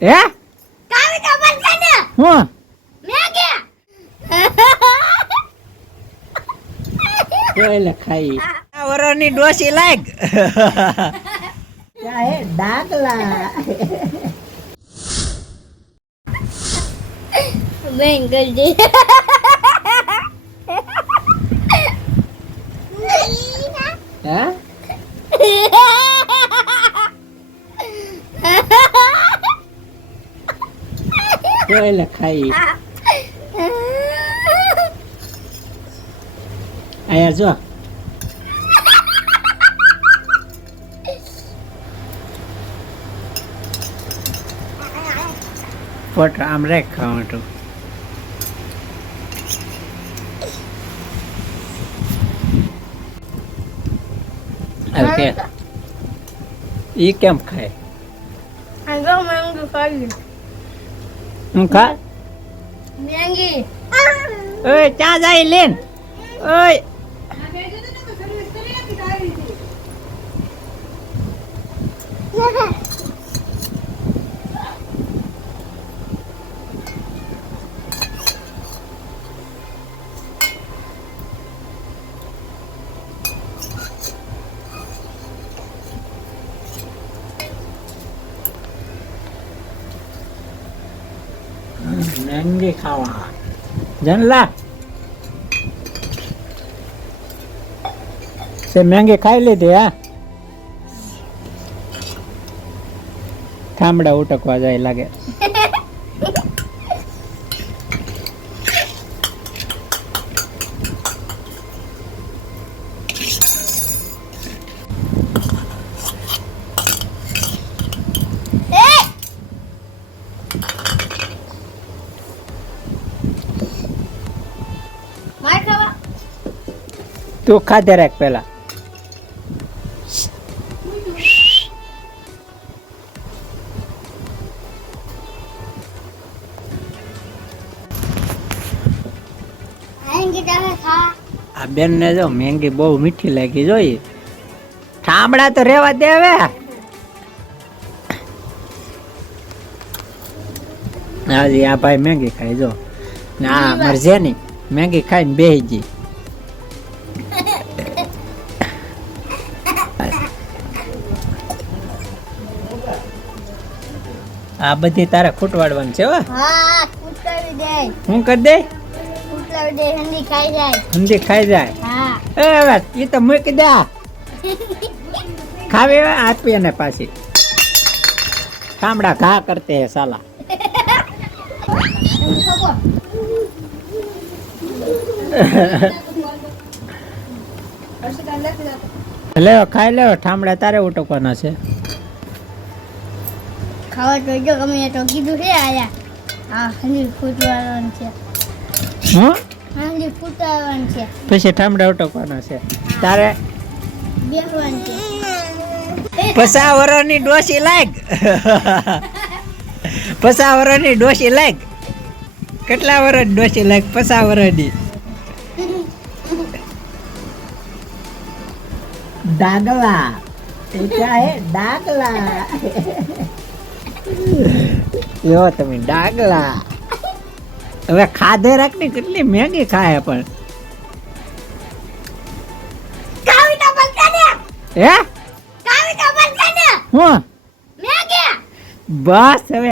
હે કાવી તો બનશે ને હું મેગી જોઈ ખાઈ આ વરની ડોસી લાગ ક્યાં હે ડાકલા બેન કરજે હા જોઈ ખાઈ આયા જો પોટ આમ રેખ ખાવાનું ઓકે ઈ કેમ ખાય આગો મેંગો ખાઈ હું ખા મેંગી ઓય ચા જાય લેન ઓય મેંગી ખાવા જનલા તે મેંગી ખાઈ લીધી હા થાંભડા ઉટકવા જાય લાગે માર ખાવા તું ખાધે રાખ પેલા આંગી તમે ખા આ બેન ને જો મેંગી બહુ મીઠી લાગી જોઈ ઠામડા તો રેવા દે હવે હાજી આ ભાઈ મેંગી ખાઈ જો ના મરજે ની મેંગી ખાઈને બેહી જી આ બધી તારે ખૂટવાડવાનું છે હો હા કુટાવી દે હું કરી દે કુટાવી દે હંદી ખાઈ જાય હંદી ખાઈ જાય હા એ હવે એ તો મૂકી દે ખાવે આપી એને પાછી ઠામડા ઘા કરતે હે સાલા લેવો ખાઈ લેવો ઠામડા તારે ઉટકવાના છે ખાવા તો જો ગમે તો કીધું છે આયા હા હંદી ફૂટવાનું છે હું હંદી ફૂટવાનું છે પછી ઠામડા ઉટકવાના છે તારે બેસવાનું છે 50 વર્ષની ડોસી લાગ 50 વર્ષની ડોસી લાગ કેટલા વર્ષ ડોસી લાગ 50 વર્ષની ડાગલા એ ક્યાં હે ડાગલા યો તમે ડાગલા હવે ખાધે રાખ ને કેટલી મેંગી ખાય પણ કાવી તો બનશે ને હે કાવી તો બનશે ને હું મેગી બસ હવે